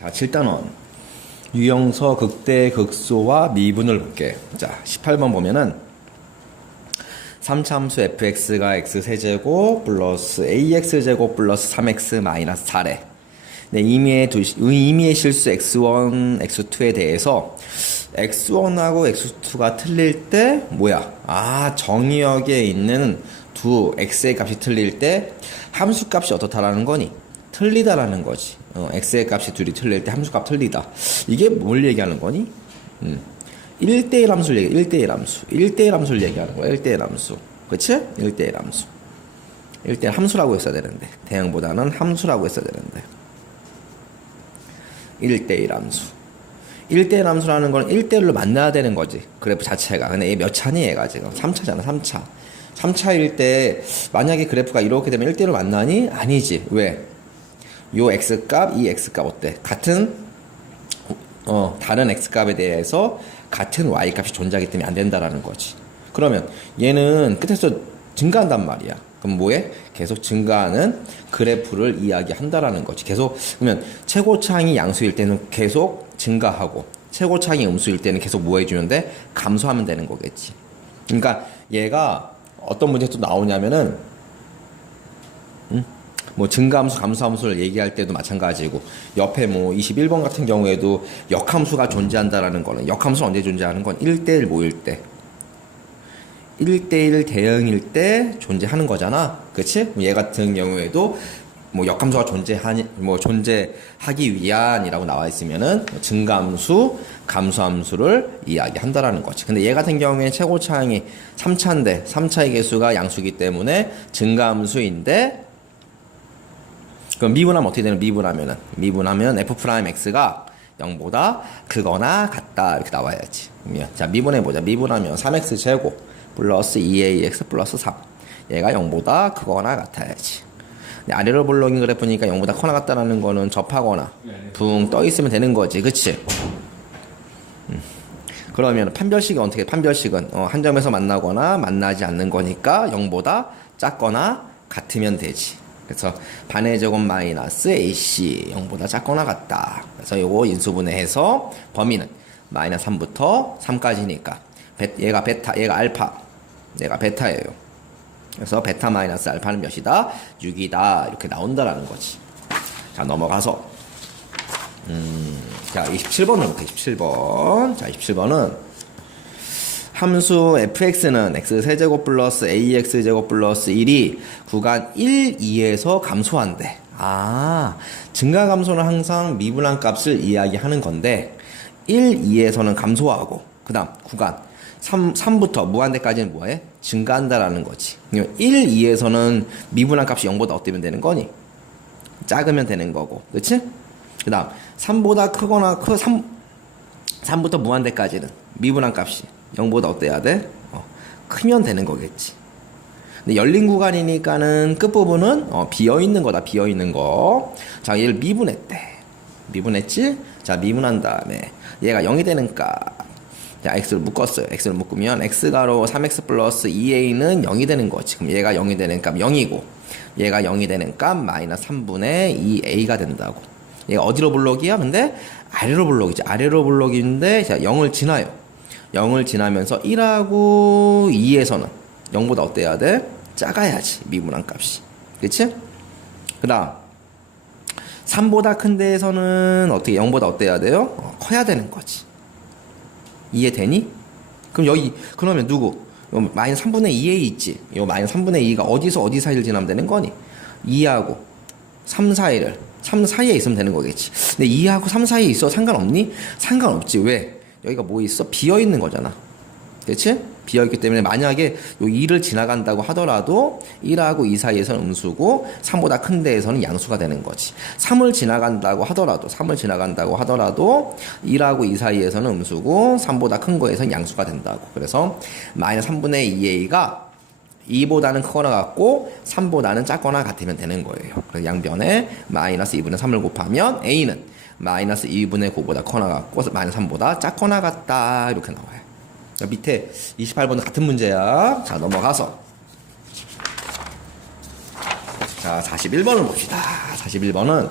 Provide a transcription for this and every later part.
자, 7단원. 유형서 극대 극소와 미분을 볼게. 자, 18번 보면은 3차 함수 fx가 x세제곱 플러스 ax제곱 플러스 3x 마이너스 4래. 네, 의미의 실수 x1, x2에 대해서 x1하고 x2가 틀릴 때 뭐야? 아, 정의역에 있는 두 x의 값이 틀릴 때 함수 값이 어떻다라는 거니? 틀리다라는 거지. x의 값이 둘이 틀릴 때 함수값 틀리다. 이게 뭘 얘기하는 거니? 1대1 함수를 얘기해. 1대1 함수. 1대1 함수를 얘기하는 거야. 1대1 함수. 그치? 1대1 함수. 1대1 함수라고 했어야 되는데. 대응보다는 함수라고 했어야 되는데. 1대1 함수. 1대1 함수라는 건 1대1로 만나야 되는 거지. 그래프 자체가. 근데 얘 몇 차니 얘가 지금? 3차잖아. 3차. 3차일 때 만약에 그래프가 이렇게 되면 1대1로 만나니? 아니지. 왜? 요 x값, 이 x값 어때? 같은 다른 x값에 대해서 같은 y값이 존재하기 때문에 안 된다라는 거지. 그러면 얘는 끝에서 증가한단 말이야. 그럼 뭐해? 계속 증가하는 그래프를 이야기한다라는 거지. 계속 그러면 최고차항이 양수일 때는 계속 증가하고 최고차항이 음수일 때는 계속 뭐 해주면 돼? 감소하면 되는 거겠지. 그러니까 얘가 어떤 문제 또 나오냐면은 뭐 증가함수, 감소함수를 얘기할 때도 마찬가지고 옆에 뭐 21번 같은 경우에도 역함수가 존재한다라는 거는 역함수는 언제 존재하는 건 1대1 모일 때 1대1 대응일 때 존재하는 거잖아. 그치? 얘 같은 경우에도 뭐 역함수가 존재하기 위한이라고 나와 있으면은 증가함수, 감소함수를 이야기한다라는 거지. 근데 얘 같은 경우에 최고차항이 3차인데 3차의 개수가 양수기 때문에 증가함수인데 그럼 미분하면 어떻게 되는? 미분하면 f'x가 0보다 크거나 같다 이렇게 나와야지. 자, 미분해보자. 미분하면 3x제곱 플러스 2ax 플러스 3 얘가 0보다 크거나 같아야지. 아래로 볼록인 그래프니까 0보다 크거나 같다라는 거는 접하거나 붕 떠있으면 되는 거지. 그치? 그러면 판별식이 어떻게? 판별식은 한 점에서 만나거나 만나지 않는 거니까 0보다 작거나 같으면 되지. 그래서 반의 제곱 마이너스 AC 0보다 작거나 같다. 그래서 요거 인수분해해서 범위는 마이너스 3부터 3까지니까 얘가 베타, 얘가 알파, 얘가 베타예요. 그래서 베타 마이너스 알파는 몇이다? 6이다. 이렇게 나온다라는 거지. 자, 넘어가서 자, 27번을 볼게요. 27번. 자, 27번은 함수 fx는 x세제곱 플러스 ax제곱 플러스 1이 구간 1, 2에서 감소한대. 아, 증가 감소는 항상 미분한 값을 이야기하는 건데 1, 2에서는 감소하고 그 다음 구간 3부터 무한대까지는 뭐해? 증가한다라는 거지. 1, 2에서는 미분한 값이 0보다 어때면 되는 거니? 작으면 되는 거고. 그치? 그 다음 3보다 크거나 3부터 무한대까지는 미분한 값이 0보다 어때야 돼? 크면 되는 거겠지. 근데 열린 구간이니까는 끝부분은 비어있는 거다. 비어있는 거. 자, 얘를 미분했대. 미분했지? 자, 미분한 다음에 얘가 0이 되는 값. 자, x를 묶었어요. x를 묶으면 x가로 3x 플러스 2a는 0이 되는 거지. 그럼 얘가 0이 되는 값 0이고 얘가 0이 되는 값 마이너스 3분의 2a가 된다고. 얘가 어디로 블록이야? 근데 아래로 블록이지. 아래로 블록인데 자, 0을 지나요. 0을 지나면서 1하고 2에서는 0보다 어때야 돼? 작아야지. 미분한 값이. 그치? 그 다음 3보다 큰 데에서는 어떻게 0보다 어때야 돼요? 커야 되는 거지. 이해되니? 그럼 여기 그러면 누구? 마이너스 3분의 2a 있지? 요 마이너스 3분의 2가 어디서 어디 사이를 지나면 되는 거니? 2하고 3 사이를 3 사이에 있으면 되는 거겠지. 근데 2하고 3 사이에 있어 상관없니? 상관없지. 왜? 여기가 뭐 있어? 비어있는 거잖아. 그치? 비어있기 때문에 만약에 요 2를 지나간다고 하더라도 1하고 2 사이에서는 음수고 3보다 큰 데에서는 양수가 되는 거지. 3을 지나간다고 하더라도 1하고 2 사이에서는 음수고 3보다 큰 거에서는 양수가 된다고. 그래서 마이너스 3분의 2a가 2보다는 크거나 같고 3보다는 작거나 같으면 되는 거예요. 그래서 양변에 마이너스 2분의 3을 곱하면 a는 마이너스 2분의 9보다 커나 같고 마이너스 3보다 작거나 같다. 이렇게 나와요. 밑에 28번은 같은 문제야. 자, 넘어가서 자, 41번을 봅시다. 41번은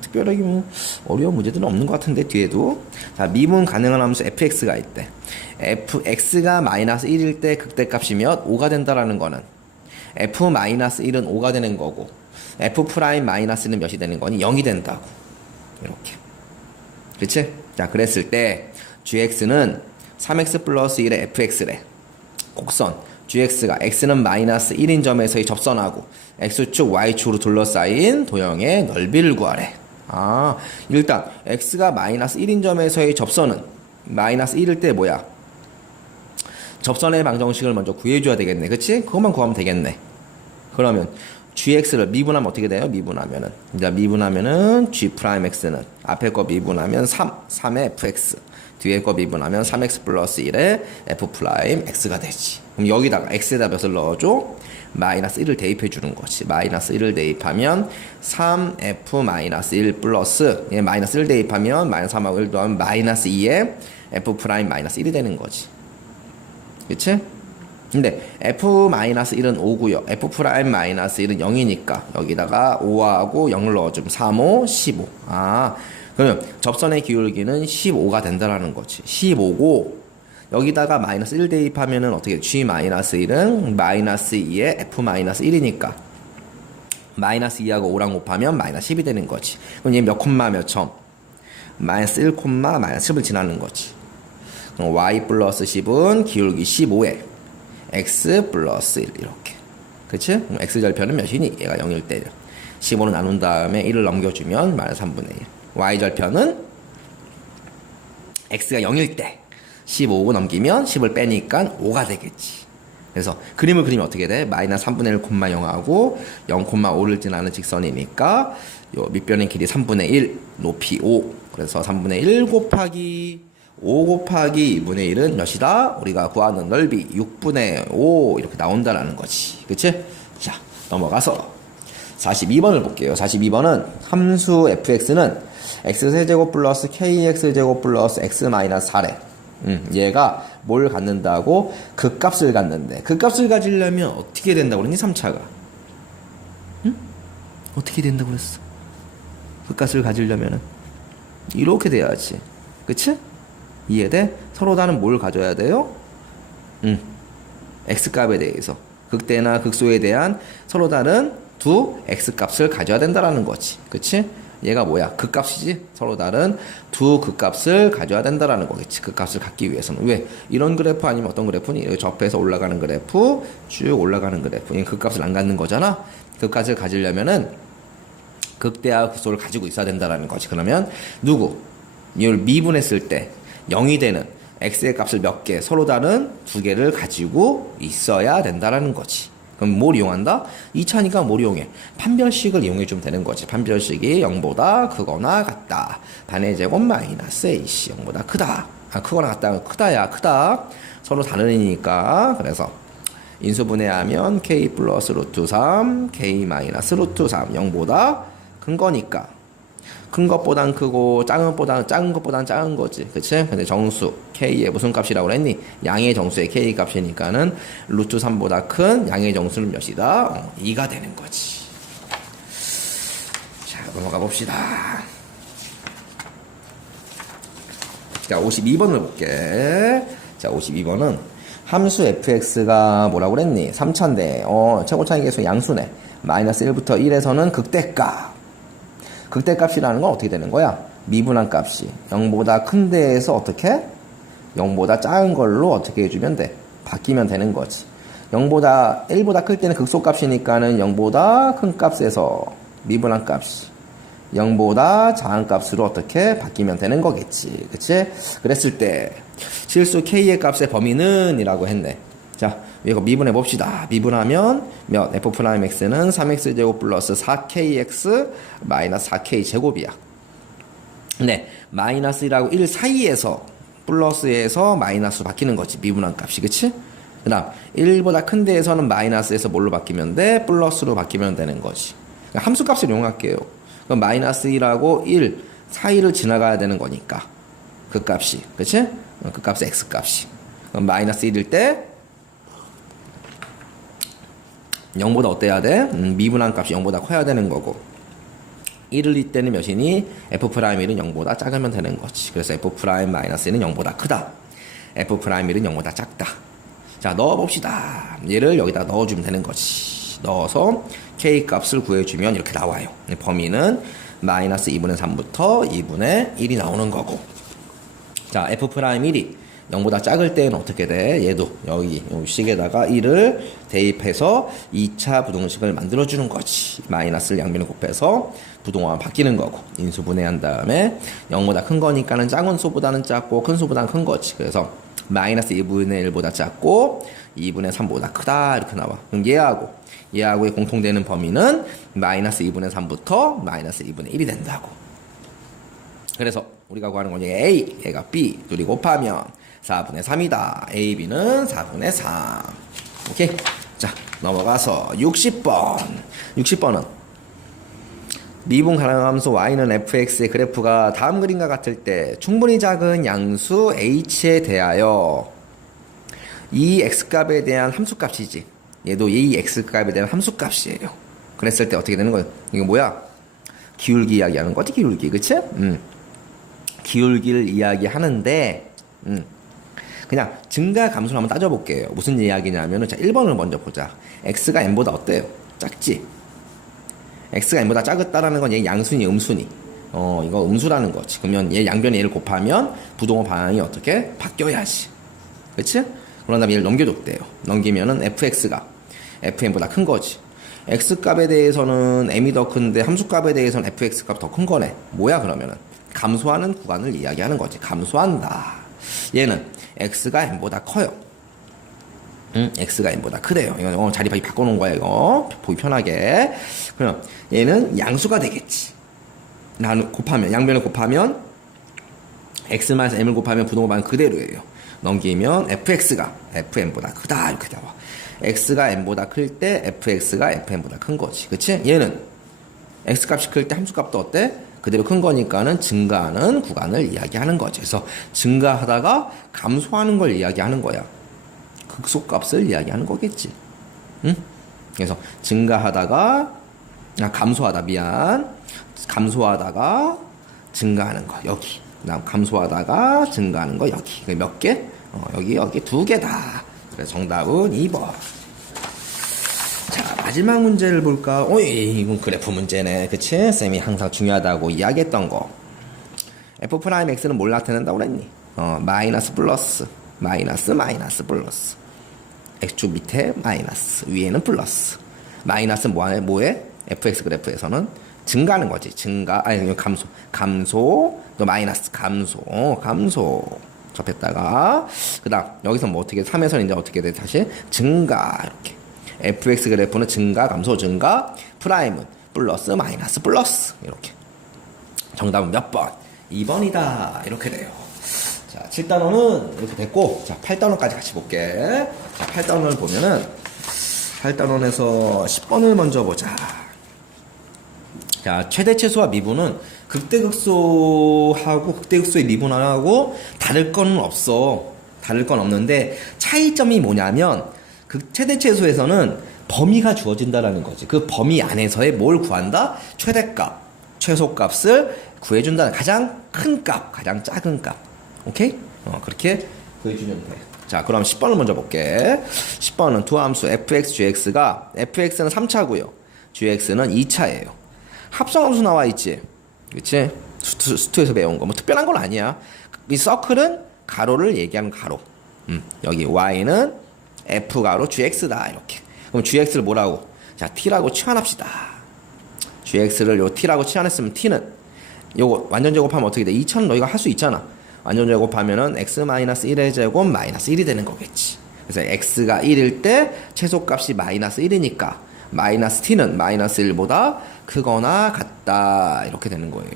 특별하게 뭐 어려운 문제들은 없는 것 같은데 뒤에도. 자, 미분 가능한 함수 fx가 있대. fx가 마이너스 1일 때 극대값이 몇? 5가 된다라는 거는 f 마이너스 1은 5가 되는 거고 f 프라임 마이너스는 몇이 되는 거니? 0이 된다고. 이렇게. 그치? 자, 그랬을 때 gx는 3x 플러스 1의 fx래. 곡선 gx가 x는 마이너스 1인 점에서의 접선하고 x축 y축으로 둘러싸인 도형의 넓이를 구하래. 아, 일단 x가 마이너스 1인 점에서의 접선은 마이너스 1일 때 뭐야? 접선의 방정식을 먼저 구해줘야 되겠네. 그치? 그것만 구하면 되겠네. 그러면 gx를 미분하면 어떻게 돼요? 미분하면은 이제 미분하면은 g 프라임 x는 앞에 거 미분하면 3의 fx, 뒤에 거 미분하면 3x 플러스 1의 f 프라임 x가 되지. 그럼 여기다가 x에다 몇을 넣어줘? 마이너스 1을 대입해 주는 거지. 마이너스 1을 대입하면 3f 마이너스 1 플러스 마이너스 1 대입하면 마이너스 3하고 1 더하면 마이너스 2의 f 프라임 마이너스 1이 되는 거지. 그치? 근데 f-1은 5고요. f'-1은 0이니까 여기다가 5하고 0을 넣어주면 3, 5, 15. 아, 그러면 접선의 기울기는 15가 된다라는 거지. 15고 여기다가 마이너스 1 대입하면은 어떻게 g-1은 마이너스 2의 f-1이니까 마이너스 2하고 5랑 곱하면 마이너스 10이 되는 거지. 그럼 얘 몇 콤마 몇 점? 마이너스 1 콤마 마이너스 10을 지나는 거지. 그럼 y 플러스 10은 기울기 15에 x 플러스 1 이렇게. 그치? 그럼 x 절편은 몇이니? 얘가 0일 때 15로 나눈 다음에 1을 넘겨주면 마이너스 3분의 1. y 절편은 x가 0일 때 15고 넘기면 10을 빼니까 5가 되겠지. 그래서 그림을 그리면 어떻게 돼? 마이너스 3분의 1 콤마 0하고 0 콤마 5를 지나는 직선이니까 요 밑변의 길이 3분의 1, 높이 5. 그래서 3분의 1 곱하기 5 곱하기 2분의 1은 몇이다? 우리가 구하는 넓이 6분의 5 이렇게 나온다라는 거지. 그치? 자, 넘어가서 42번을 볼게요. 42번은 함수 fx는 x세제곱 플러스 kx제곱 플러스 x 마이너스 4래. 얘가 뭘 갖는다고? 극값을 갖는데 극값을 가지려면 어떻게 된다고 그랬니? 3차가. 응? 어떻게 된다고 그랬어? 극값을 가지려면은 이렇게 돼야지. 그치? 이해돼? 서로 다른 뭘 가져야 돼요? x값에 대해서 극대나 극소에 대한 서로 다른 두 x값을 가져야 된다라는 거지. 그치? 얘가 뭐야? 극값이지? 서로 다른 두 극값을 가져야 된다라는 거겠지. 극값을 갖기 위해서는. 왜? 이런 그래프 아니면 어떤 그래프니? 여기 접해서 올라가는 그래프, 쭉 올라가는 그래프. 이 극값을 안 갖는 거잖아? 극값을 가지려면은 극대와 극소를 가지고 있어야 된다라는 거지. 그러면 누구? 이걸 미분했을 때 0이 되는 x의 값을 몇 개, 서로 다른 두 개를 가지고 있어야 된다라는 거지. 그럼 뭘 이용한다? 2차니까 뭘 이용해? 판별식을 이용해 주면 되는 거지. 판별식이 0보다 크거나 같다. 반의 제곱 마이너스 ac 0보다 크다. 아, 크거나 같다. 크다야, 크다. 서로 다르니까. 그래서 인수분해하면 k 플러스 루트 3, k 마이너스 루트 3 0보다 큰 거니까. 큰 것보단 크고 작은 것보단 작은 거지. 그치? 근데 정수 k의 무슨 값이라고 그랬니? 양의 정수의 k 값이니까는 루트 3보다 큰 양의 정수는 몇이다? 2가 되는 거지. 자, 넘어가 봅시다. 자, 52번을 볼게. 자, 52번은 함수 fx가 뭐라고 그랬니? 3차인데 최고차이 계수 양수네. 마이너스 1부터 1에서는 극대값. 극대값이라는 건 어떻게 되는 거야? 미분한 값이 0보다 큰 데에서 어떻게? 0보다 작은 걸로 어떻게 해주면 돼? 바뀌면 되는 거지. 0보다 1보다 클 때는 극소값이니까는 0보다 큰 값에서 미분한 값이 0보다 작은 값으로 어떻게 바뀌면 되는 거겠지. 그치? 그랬을 때 실수 k의 값의 범위는 이라고 했네. 자, 이거 미분해 봅시다. 미분하면 몇? f'x는 3x 제곱 플러스 4kx 마이너스 4k 제곱이야. 네, 마이너스 1하고 1 사이에서 플러스에서 마이너스로 바뀌는 거지. 미분한 값이. 그치? 그 다음 1보다 큰 데에서는 마이너스에서 뭘로 바뀌면 돼? 플러스로 바뀌면 되는 거지. 그러니까 함수값을 이용할게요. 그럼 마이너스 1하고 1 사이를 지나가야 되는 거니까 그 값이. 그치? 그 값이 x값이. 그럼 마이너스 1일 때 0보다 어때야 돼? 미분한 값이 0보다 커야 되는 거고 1을 이때는 몇이니? F'1은 0보다 작으면 되는 거지. 그래서 F'-1은 0보다 크다. F'1은 0보다 작다. 자, 넣어봅시다. 얘를 여기다 넣어주면 되는 거지. 넣어서 K 값을 구해주면 이렇게 나와요. 범위는 마이너스 2분의 3부터 2분의 1이 나오는 거고. 자, F'1이 0보다 작을 때는 어떻게 돼? 얘도 여기 식에다가 1을 대입해서 2차 부등식을 만들어주는 거지. 마이너스를 양변에 곱해서 부동화가 바뀌는 거고, 인수분해한 다음에 0보다 큰 거니까는 작은 수보다는 작고 큰 수보다는 큰 거지. 그래서 마이너스 2분의 1보다 작고 2분의 3보다 크다 이렇게 나와. 그럼 얘하고의 공통되는 범위는 마이너스 2분의 3부터 마이너스 2분의 1이 된다고. 그래서 우리가 구하는 건 얘가 B 둘이 곱하면 4분의 3이다. A, B는 4분의 3. 오케이? 자, 넘어가서 60번. 60번은 미분 가능함수 y는 fx의 그래프가 다음 그림과 같을 때 충분히 작은 양수 h에 대하여 이 x값에 대한 함수값이지. 얘도 이 x값에 대한 함수값이에요. 그랬을 때 어떻게 되는 거예요? 이거 뭐야? 기울기 이야기하는 거지, 기울기. 그치? 기울기를 이야기하는데 그냥 증가 감소를 한번 따져볼게요. 무슨 이야기냐면은, 자, 1번을 먼저 보자. x가 n보다 어때요? 작지? x가 n보다 작았다라는 건 얘 양순이 음순이. 이거 음수라는 거지. 그러면 얘 양변에 얘를 곱하면 부동호 방향이 어떻게? 바뀌어야지. 그치? 그런 다음에 얘를 넘겨줬대요. 넘기면은 fx가 fn보다 큰 거지. x값에 대해서는 m이 더 큰데 함수값에 대해서는 fx값 더 큰 거네. 뭐야 그러면은? 감소하는 구간을 이야기하는 거지. 감소한다. 얘는 x가 n보다 커요. x가 n보다 크대요. 이거 자리 바꿔놓은 거야. 이거 보기 편하게. 그럼 얘는 양수가 되겠지. 곱하면 양변을 곱하면 x-m을 곱하면 부동호 방향 그대로예요. 넘기면 fx가 fn보다 크다 이렇게 나와. x가 n보다 클 때 fx가 fn보다 큰 거지. 그치? 얘는 x값이 클 때 함수값도 어때? 그대로 큰 거니까는 증가하는 구간을 이야기하는 거지. 그래서 증가하다가 감소하는 걸 이야기하는 거야. 극소값을 이야기하는 거겠지. 응? 그래서 감소하다가 증가하는 거 여기. 그다음 감소하다가 증가하는 거 여기. 몇 개? 여기 두 개다. 그래서 정답은 2번. 자, 마지막 문제를 볼까? 이건 그래프 문제네. 그치? 쌤이 항상 중요하다고 이야기했던 거. F'X는 뭘 나타낸다고 그랬니? 마이너스 플러스. 마이너스 플러스. X축 밑에 마이너스. 위에는 플러스. 마이너스는 뭐해? FX 그래프에서는 증가하는 거지. 감소. 또 마이너스 감소. 접했다가. 그 다음, 여기서 뭐 어떻게, 3에서는 이제 어떻게 돼? 다시 증가. 이렇게. fx 그래프는 증가, 감소, 증가, 프라임은 플러스, 마이너스, 플러스. 이렇게. 정답은 몇 번? 2번이다. 이렇게 돼요. 자, 7단원은 이렇게 됐고, 자, 8단원까지 같이 볼게. 자, 8단원을 보면은, 8단원에서 10번을 먼저 보자. 자, 최대 최소와 미분은 극대극소하고 극대극소의 미분하고 다를 건 없어. 다를 건 없는데, 차이점이 뭐냐면, 최대 최소에서는 범위가 주어진다라는 거지. 그 범위 안에서의 뭘 구한다? 최대값, 최소값을 구해준다는 가장 큰 값, 가장 작은 값. 오케이? 그렇게 구해주면 돼. 자, 그럼 10번을 먼저 볼게. 10번은 두 함수 fx, gx가 fx는 3차고요. gx는 2차예요. 합성함수 나와 있지. 그치? 수투에서 배운 거. 뭐 특별한 건 아니야. 이 서클은 가로를 얘기하는 가로. 여기 y는 f가로 gx다 이렇게. 그럼 gx를 뭐라고? 자, t라고 치환합시다. gx를 요 t라고 치환했으면 t는 요거 완전 제곱하면 어떻게 돼? 2000 너희가 할 수 있잖아. 완전 제곱하면은 x-1의 제곱 마이너스 1이 되는 거겠지. 그래서 x가 1일 때 최소값이 마이너스 1이니까 마이너스 t는 마이너스 1보다 크거나 같다 이렇게 되는 거예요.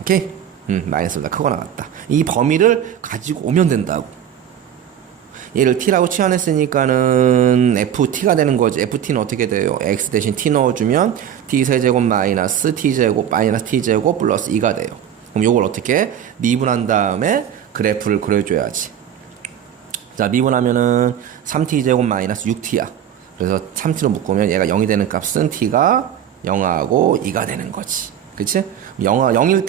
오케이? 마이너스보다 크거나 같다. 이 범위를 가지고 오면 된다고. 얘를 t라고 치환했으니까는 ft가 되는 거지. ft는 어떻게 돼요? x 대신 t 넣어주면 t 세제곱 마이너스 t제곱 마이너스 t제곱 플러스 2가 돼요. 그럼 요걸 어떻게? 미분한 다음에 그래프를 그려줘야지. 자, 미분하면은 3t제곱 마이너스 6t야. 그래서 3t로 묶으면 얘가 0이 되는 값은 t가 0하고 2가 되는 거지. 그치? 0일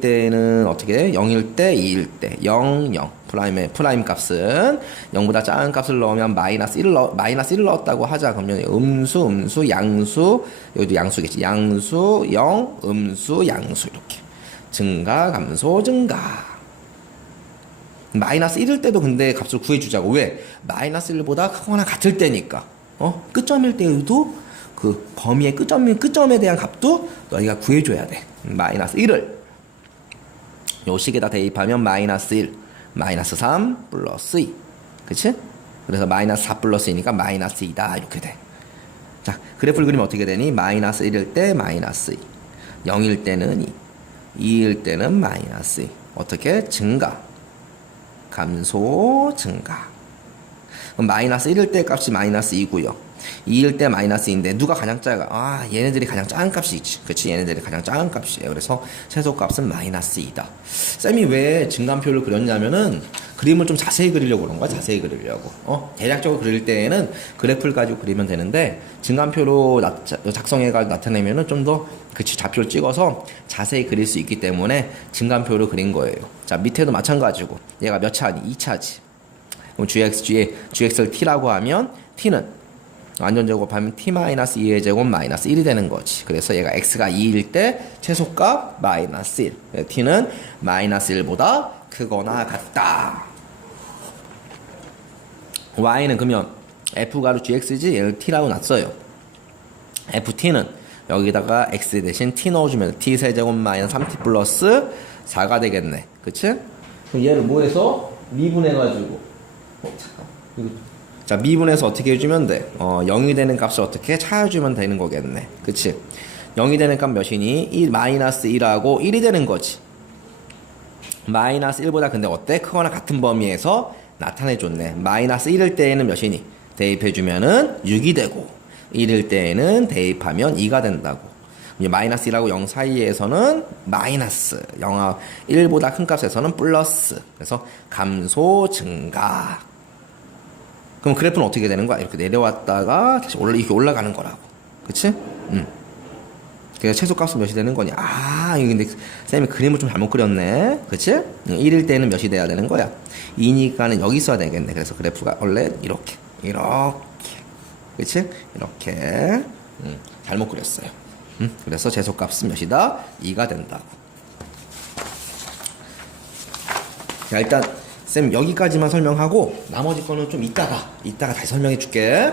때에는 어떻게 돼? 0일 때, 2일 때 0, 0. 프라임 값은 0보다 작은 값을 넣으면 마이너스 1을 넣었다고 하자. 그러면 음수, 양수, 여기도 양수겠지. 양수, 0, 음수, 양수 이렇게. 증가, 감소, 증가. 마이너스 1일 때도 근데 값을 구해주자고. 왜? 마이너스 1보다 크거나 같을 때니까. 끝점일 때도 그 범위의 끝점에 대한 값도 너희가 구해줘야 돼. 마이너스 1을 요 식에다 대입하면 마이너스 1, 마이너스 3 플러스 2. 그치? 그래서 마이너스 4 플러스 2니까 마이너스 2다 이렇게 돼. 자, 그래프를 그리면 어떻게 되니? 마이너스 1일 때 마이너스 2, 0일 때는 2, 2일 때는 마이너스 2. 어떻게? 증가, 감소, 증가. 그럼 마이너스 1일 때 값이 마이너스 2고요. 2일 때 마이너스 2인데 누가 가장 작아? 얘네들이 가장 작은 값이지. 그치? 얘네들이 가장 작은 값이에요. 그래서 최소값은 마이너스 2다. 쌤이 왜 증감표를 그렸냐면은 그림을 좀 자세히 그리려고 그런 거야. 자세히 그리려고. 대략적으로 그릴 때에는 그래프를 가지고 그리면 되는데 증감표로 작성해가지고 나타내면은 좀 더 그치 좌표를 찍어서 자세히 그릴 수 있기 때문에 증감표를 그린 거예요. 자, 밑에도 마찬가지고 얘가 몇 차니? 2차지. 그럼 gx를 t라고 하면 t는 완전 제곱하면 t-2의 제곱 마이너스 1이 되는 거지. 그래서 얘가 x가 2일 때 최소값 마이너스 1. t는 마이너스 1보다 크거나 같다. y는 그러면 f가로 gx지 얘를 t라고 놨어요. ft는 여기다가 x 대신 t 넣어주면 t 세제곱 마이너스 3t 플러스 4가 되겠네. 그치? 그럼 얘를 뭐해서? 미분해가지고 자, 미분해서 어떻게 해주면 돼? 0이 되는 값을 어떻게 찾아주면 되는 거겠네. 그치? 0이 되는 값 몇이니? 마이너스 1하고 1이 되는 거지. 마이너스 1보다 근데 어때? 크거나 같은 범위에서 나타내줬네. 마이너스 1일 때에는 몇이니? 대입해주면은 6이 되고 1일 때에는 대입하면 2가 된다고. 마이너스 1하고 0 사이에서는 마이너스 0하고 1보다 큰 값에서는 플러스. 그래서 감소, 증가. 그럼 그래프는 어떻게 되는 거야? 이렇게 내려왔다가 다시 이렇게 올라가는 거라고. 그치? 그래서 최소값은 몇이 되는 거냐? 이거 근데 쌤이 그림을 좀 잘못 그렸네. 그치? 1일 때는 몇이 돼야 되는 거야? 2니까는 여기 있어야 되겠네. 그래서 그래프가 원래 이렇게. 그치? 이렇게. 잘못 그렸어요. 그래서 최소값은 몇이다? 2가 된다고. 자, 일단 쌤 여기까지만 설명하고 나머지 거는 좀 이따가 다시 설명해 줄게.